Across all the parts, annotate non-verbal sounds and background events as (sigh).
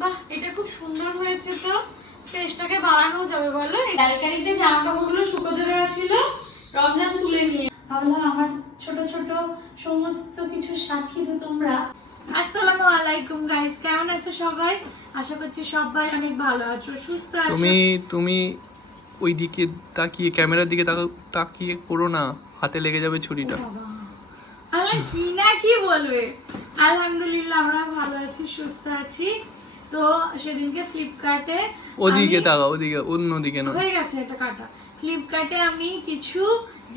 বাহ এটা খুব সুন্দর হয়েছে তো। স্পেসটাকে বাড়ানো যাবে বলো। জামা কাপড়গুলো শুকোতে দেওয়া ছিল। রমজান তুলে নিয়ে। ভাবলাম আমার ছোট ছোট সমস্ত কিছু সাক্ষী তো তোমরা। আসসালামু আলাইকুম গাইস কেমন আছো সবাই? আশা করছি সবাই অনেক ভালো আছো সুস্থ আছো। তুমি তুমি ওই দিকে তাকিয়ে ক্যামেরার দিকে তাকিয়ে করো না। হাতে লেগে যাবে ছুরিটা। আল্লাহ কি না কি বলবে? আলহামদুলিল্লাহ আমরা ভালো আছি সুস্থ আছি। তো সেদিনকে ফ্লিপকার্টে ওদিকে তাকাও ওদিকে অন্য দিকে না। হয়ে গেছে এটা কাটা। ফ্লিপকার্টে আমি কিছু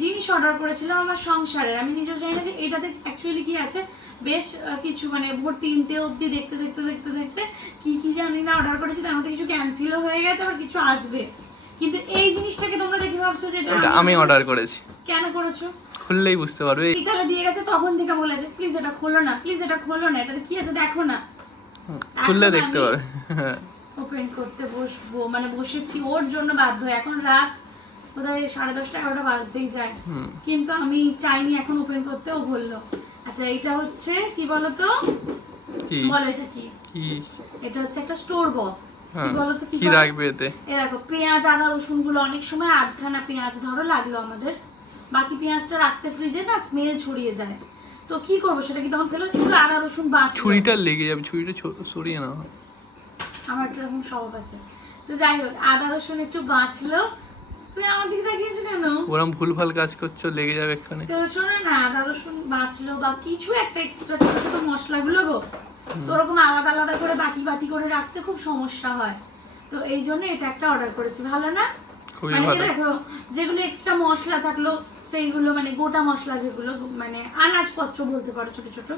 জিনিস অর্ডার করেছিলাম আমার সংসারের আমি নিজেও জানি না যে এটাতে অ্যাকচুয়ালি কি আছে। বেশ কিছু মানে ভোর তিনটে অবধি দেখতে দেখতে দেখতে দেখতে কি কি জানি না অর্ডার করেছিলাম আমাদের কিছু ক্যান্সেলও হয়ে গেছে আবার কিছু আসবে। কিন্তু এই জিনিসটাকে তোমরা দেখে ভাবছ যে এটা আমি অর্ডার করেছি। কেন করেছ? খুললেই বুঝতে পারবে। বিকালে দিয়ে গেছে তখন থেকে বলেছে প্লিজ এটা খোলো না প্লিজ এটা খোলো না এটাতে কি আছে দেখো না। খুললে দেখতে পাবে। (laughs) হ্যাঁ ওপেন করতে বসবো মানে বসেছি ওর জন্য বাধ্য হয়ে। এখন রাত বোধহয় সাড়ে দশটা এগারোটা বাজতেই যায়। কিন্তু আমি চাইনি এখন ওপেন করতে ও বলল। আচ্ছা এটা হচ্ছে কি বলতো? কি? বলো এটা কি? এটা হচ্ছে একটা স্টোর বক্স হ্যাঁ কি বলতো কি কি রাখবে এতে? এ দেখো পেঁয়াজ আদা রসুনগুলো অনেক সময় আধখানা পেঁয়াজ ধরো লাগল আমাদের। বাকি পেঁয়াজটা রাখতে ফ্রিজে না স্মেল ছড়িয়ে যায়। তো কি করব? সেটা কি তখন ফেলো এগুলো আদা রসুন বাঁচলো ছুরিটা লেগে যাবে ছুরিটা সরিয়ে না আমার তো এরকম স্বভাব আছে। তো যাই হোক আদা রসুন একটু বাঁচলো। তুমি আমার দিকে তাকিয়েছো কেন? ওরম ভুলভাল কাজ করছ লেগে যাবে এখানে তো শোনো না আদা রসুন বাঁচলো বা কিছু একটা এক্সট্রা ছোট ছোট মশলাগুলো গো। তো ওরকম আলাদা আলাদা করে বাটি বাটি করে রাখতে খুব সমস্যা হয়। তো এই জন্য এটা একটা অর্ডার করেছি। ভালো না? মানে দেখো যেগুলো এক্সট্রা মশলা থাকল সেইগুলো মানে গোটা মশলা যেগুলো মানে আনাজপত্র বলতে পারো ছোট ছোট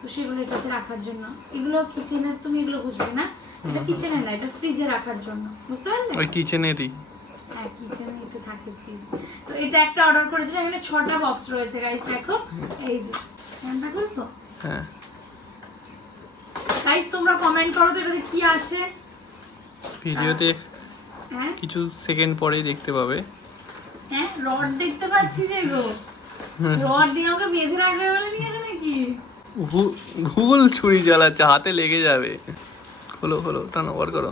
তো সেগুলো এটাতে রাখার জন্য। এগুলো কিচেনের তুমি এগুলো বুঝবে না। এটা কিচেনের না এটা ফ্রিজে রাখার জন্য। বুঝতে পারলে? ওই কিচেনেরই হ্যাঁ কিচেনে তো থাকে ফ্রিজ তো এটা একটা অর্ডার করেছিলাম এখানে ছটা বক্স রয়েছে গাইস দেখো। এই যে রান্না করব হ্যাঁ। গাইস তোমরা কমেন্ট করো তো এটাতে কি আছে। ভিডিওতে কিছু সেকেন্ড পরেই দেখতে পাবে। হ্যাঁ? রড দেখতে পাচ্ছি যে গো। রড দিয়ে আমাকে বেঁধে রাখবে বলে নিয়েছে নাকি? ভুল ছুরি চালাচ্ছে হাতে লেগে যাবে। খোলো খোলো টানো বার করো।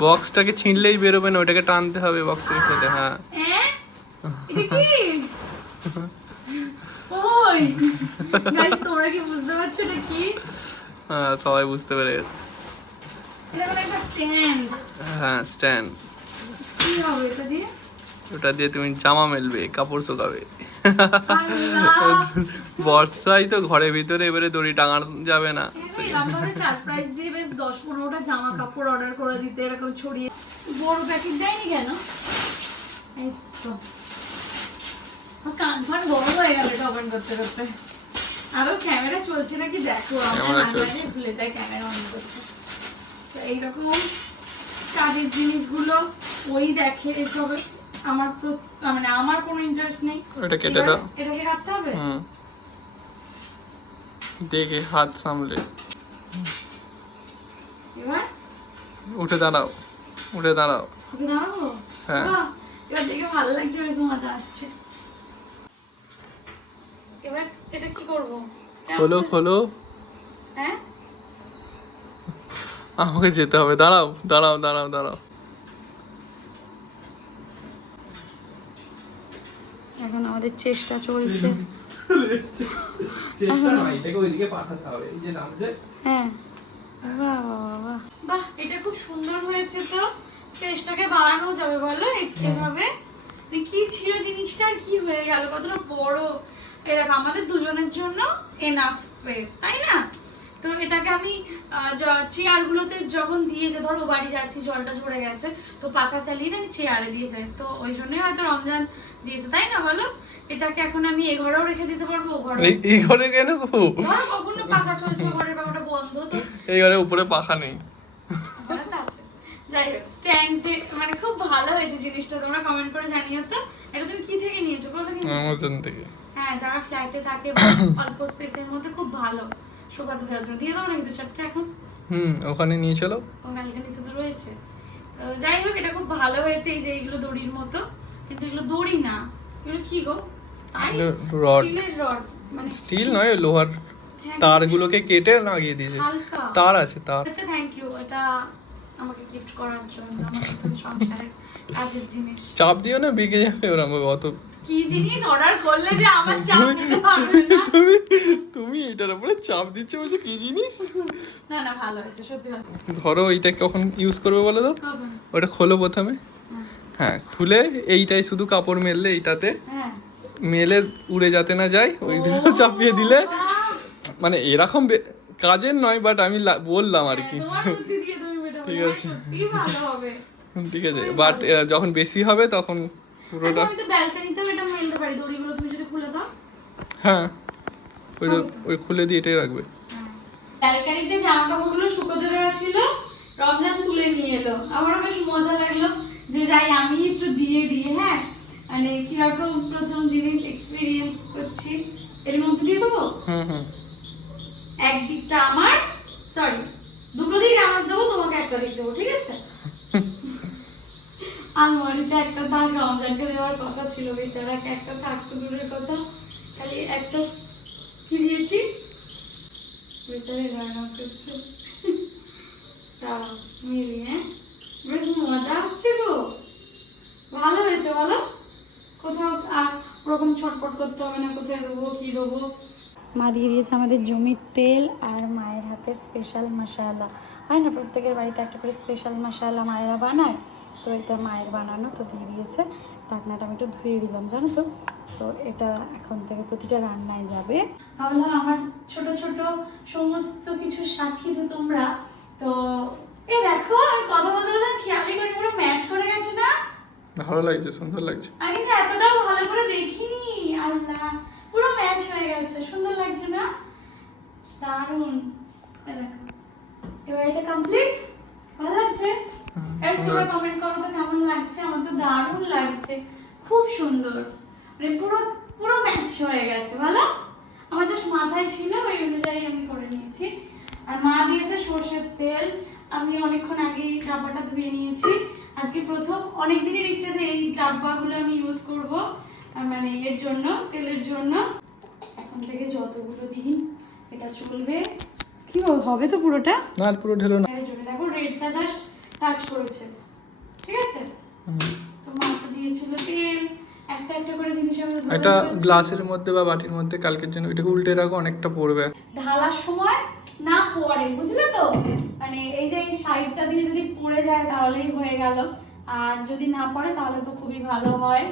বক্সটাকে ছিঁড়লেই বেরোবে না ওটাকে টানতে হবে বক্সটাকে ফেলে হ্যাঁ। হ্যাঁ? (laughs) হ্যাঁ সবাই বুঝতে পেরে গেছে এটা মানে একটা স্ট্যান্ড হ্যাঁ স্ট্যান্ড ওটা দিয়ে তুমি জামা মেলবে কাপড় শুকাবে। বর্ষায় তো ঘরের ভিতরে এবারে দড়ি টাঙানো যাবে না। সারপ্রাইজ দিয়ে বেশ দশ পনেরোটা জামা কাপড় অর্ডার করে দিতে এরকম ছড়িয়ে বড় প্যাকেট দেয়নি কেন? এই তো। কান ফান বড় হয়ে গেল এটা ওপেন করতে করতে। আরও ক্যামেরা চলছে নাকি? দেখো আমার। ভুলে যায় ক্যামেরা অন করতে। এইরকম কাজের জিনিসগুলো ওই দেখে এসবে আমার মানে আমার কোনো ইন্টারেস্ট নেই। ওটা কেটে দাও। এটাকে কাটতে হবে? হুম। দেখে হাত সামলে। এবার? উঠে দাঁড়াও উঠে দাঁড়াও। তুমি দাঁড়াবো? হ্যাঁ। এবার দেখে ভালো লাগছে বেশ মজা আসছে। এবার এটা কি করব? খোলো খোলো। হ্যাঁ? আমাকে যেতে হবে। দাঁড়াও দাঁড়াও দাঁড়াও দাঁড়াও। এখন আমাদের চেষ্টা চলছে। হ্যাঁ। বাহ বাহ বাহ বাহ। এটা খুব সুন্দর হয়েছে তো। স্পেসটাকে বাড়ানো যাবে বলো এ- এভাবে। মানে কি ছিল জিনিসটা আর কি হয়ে গেল? কতটা বড়। এরকম আমাদের দুজনের জন্য এনাফ স্পেস তাই না? তো এটাকে আমি চেয়ারগুলোতে যখন দিয়েছে ধরো বাড়ি যাচ্ছি জলটা ঝরে গেছে তো পাখা চালিয়ে আমি চেয়ারে দিয়ে যাই। তো ওই জন্যই হয়তো রমজান দিয়েছে তাই না বলো? এটাকে এখন আমি এ ঘরেও রেখে দিতে পারব ও ঘরে এই ঘরে কেন কখনো পাখা চলছে ঘরের পাখাটা বন্ধ তো এই ঘরে উপরে পাখা নেই। যাই হোক স্ট্যান্ডে মানে খুব ভালো হয়েছে জিনিসটা তোমরা কমেন্ট করে জানিও তো। এটা তুমি কি থেকে নিয়েছো? কোথা থেকে অ্যামাজন থেকে। হ্যাঁ যারা ফ্ল্যাটে থাকে অল্প স্পেসের মধ্যে খুব ভালো। দেওয়ার জন্য। দিয়ে দেবো চারটে এখন? হুম ওখানে নিয়ে চলো। ও ব্যালকানিতে তো রয়েছে। যাই হোক এটা খুব ভালো হয়েছে এই যে এইগুলো দড়ির মতো। কিন্তু এগুলো দড়ি না। এগুলো কি গো? তাই? রড। রড মানে স্টিল নয় লোহার হ্যাঁ, তারগুলোকে কেটে লাগিয়ে দিয়েছে। তার আছে তার। আচ্ছা থ্যাংক ইউ এটা আমাকে গিফট করার জন্য আমার সংসারের কাজের জিনিস। চাপ দিও না বিকে যাবে ওরম অত কি জিনিস অর্ডার করলে যে আমার চাপ নিতে পারবে না? তুমি তুমি এটার উপরে চাপ দিচ্ছ বলছো কি জিনিস? না না ভালো হয়েছে সত্যি ধরো এইটা কখন ইউজ করবে বলো তো? ওটা খোলো প্রথমে। হ্যাঁ। হ্যাঁ খুলে এইটাই শুধু কাপড় মেললে এইটাতে। হ্যাঁ। মেলে উড়ে যাতে না যায় ওইগুলো চাপিয়ে দিলে। মানে এরকম কাজের নয় বাট আমি বললাম আর কি। ঠিক হ্যাঁ, আছে। ভালো হবে। ঠিক আছে বাট যখন বেশি হবে তখন আচ্ছা পুরোটা আমি তো ব্যালকনিতেও এটা মেলতে পারি দড়িগুলো তুমি যদি খুলে দাও। হ্যাঁ ওই ওই খুলে দিয়ে এটাই রাখবে। ব্যালকনিতে জামা কাপড়গুলো শুকোতে দেওয়া ছিল রমজান তুলে নিয়ে এলো। আমারও বেশ মজা লাগল যে যাই আমি একটু দিয়ে দিয়ে হ্যাঁ। মানে কীরকম প্রথম জিনিস এক্সপিরিয়েন্স করছি এর মধ্যে দিয়ে দেবো? হুম হুম একদিকটা আমার সরি দুটো দিক আমার দেবো তোমাকে একটা দিক দেবো ঠিক আছে আলমারিতে একটা থাক রমজানকে দেওয়ার কথা ছিল বেচারাকে একটা থাকতো দূরের কথা। খালি একটা কি দিয়েছি? বেচারে রান্না করছে তা মিলি হ্যাঁ বেশ মজা আসছে গো। ভালো হয়েছে বলো? কোথাও আর ওরকম ছটপট করতে হবে না, কোথায় দেবো কি দেবো মা দিয়ে দিয়েছে আমাদের জমির তেল আর মায়ের হাতের স্পেশাল মশালা হয় না প্রত্যেকের বাড়িতে একটা করে স্পেশাল মশালা মায়েরা বানায় তো এটা মায়ের বানানো তো দিয়ে দিয়েছে। ঢাকনাটা আমি একটু ধুয়ে দিলাম জানো তো? তো এটা এখন থেকে প্রতিটা রান্নায় যাবে। ভাবলাম আমার ছোট ছোট সমস্ত কিছু সাক্ষী তো তোমরা। তো এ দেখো আমি কথা বলতে বলতে খেয়ালি করে পুরো ম্যাচ করে গেছে না? ভালো লাগছে সুন্দর লাগছে। আমি এতটাও ভালো করে দেখিনি আল্লাহ। পুরো ম্যাচ হয়ে গেছে। সুন্দর লাগছে না? দারুণ। দেখো। এবার এটা কমপ্লিট ভালো লাগছে? সুন্দর তোমরা কমেন্ট করো তো কেমন লাগছে? আমার তো দারুণ লাগছে। খুব সুন্দর। মানে পুরো পুরো ম্যাচ হয়ে গেছে। ভালো? আমার জাস্ট মাথায় ছিল ওই অনুযায়ী আমি করে নিয়েছি। আর মা দিয়েছে সর্ষের তেল। আমি অনেকক্ষণ আগে এই ডাব্বাটা ধুয়ে নিয়েছি। আজকে প্রথম অনেক দিনের ইচ্ছে যে এই ডাব্বাগুলো আমি ইউজ করব। মানে এর জন্য তেলের জন্য। এখন থেকে যতগুলো দিন এটা চলবে। কি হবে তো পুরোটা? না পুরো ঢেলো না। এর জন্য। দেখো রেডটা জাস্ট টাচ করেছে। ঠিক আছে? তো মাকে দিয়েছিল তেল। একটা একটা করে জিনিস আমি ধরে একটা গ্লাসের মধ্যে বা বাটির মধ্যে কালকের জন্য এটাকে উল্টে রাখো অনেকটা পড়বে। ঢালার সময় না পড়ে বুঝলে তো? মানে এই যে এই সাইডটা দিয়ে যদি পড়ে যায় তাহলেই হয়ে গেল। আর যদি না পড়ে তাহলে তো খুবই ভালো হয়।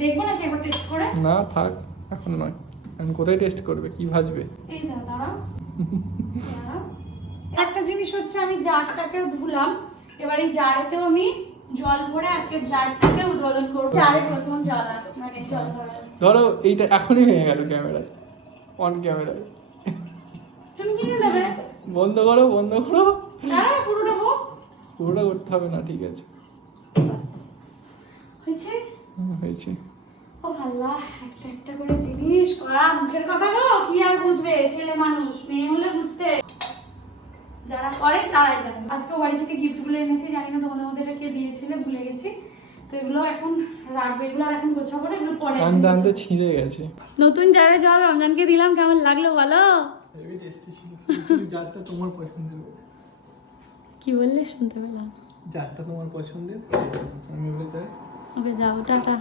দেখব নাকি একবার টেস্ট করে? না থাক এখন নয়। এখন কোথায় টেস্ট করবে? কি ভাজবে? এই দাও দাঁড়াও। একটা জিনিস হচ্ছে আমি জারটাকেও ধুলাম। এবার এই জারেতেও আমি জল ভরে আজকে জারটাকে উদ্বোধন করব। জারে প্রথম জল আস মানে জল ভরা ধরো এইটা এখনই হয়ে গেল ক্যামেরায়। অন ক্যামেরায়। তুমি কিনে দেবে? বন্ধ করো বন্ধ করো। দাঁড়াও পুরোটা হোক। পুরোটা করতে হবে না ঠিক আছে। হয়েছে? হয়েছে। ও আল্লাহ একটা একটা করে জিনিস করা মুখের কথা গো কি আর বুঝবে? ছেলে মানুষ মেয়ে হলে বুঝতে। যারা করে তারাই জানে। আজকে বাড়ি থেকে গিফটগুলো এনেছি জানি না তোমাদের মধ্যে এটা কে দিয়েছিলে ভুলে গেছি। তো এগুলো এখন রাখবে এগুলো আর এখন গোছাবো না এগুলো পরে আনতে আনতে ছিঁড়ে গেছে। নতুন জারে জল রমজানকে দিলাম কেমন লাগল বলো? হেভি টেস্টি ছিল যারটা তোমার পছন্দের। কি বললে? শুনতে পেলাম। যারটা তোমার পছন্দের? আমি বলে দেয় ওকে যাব টাটা।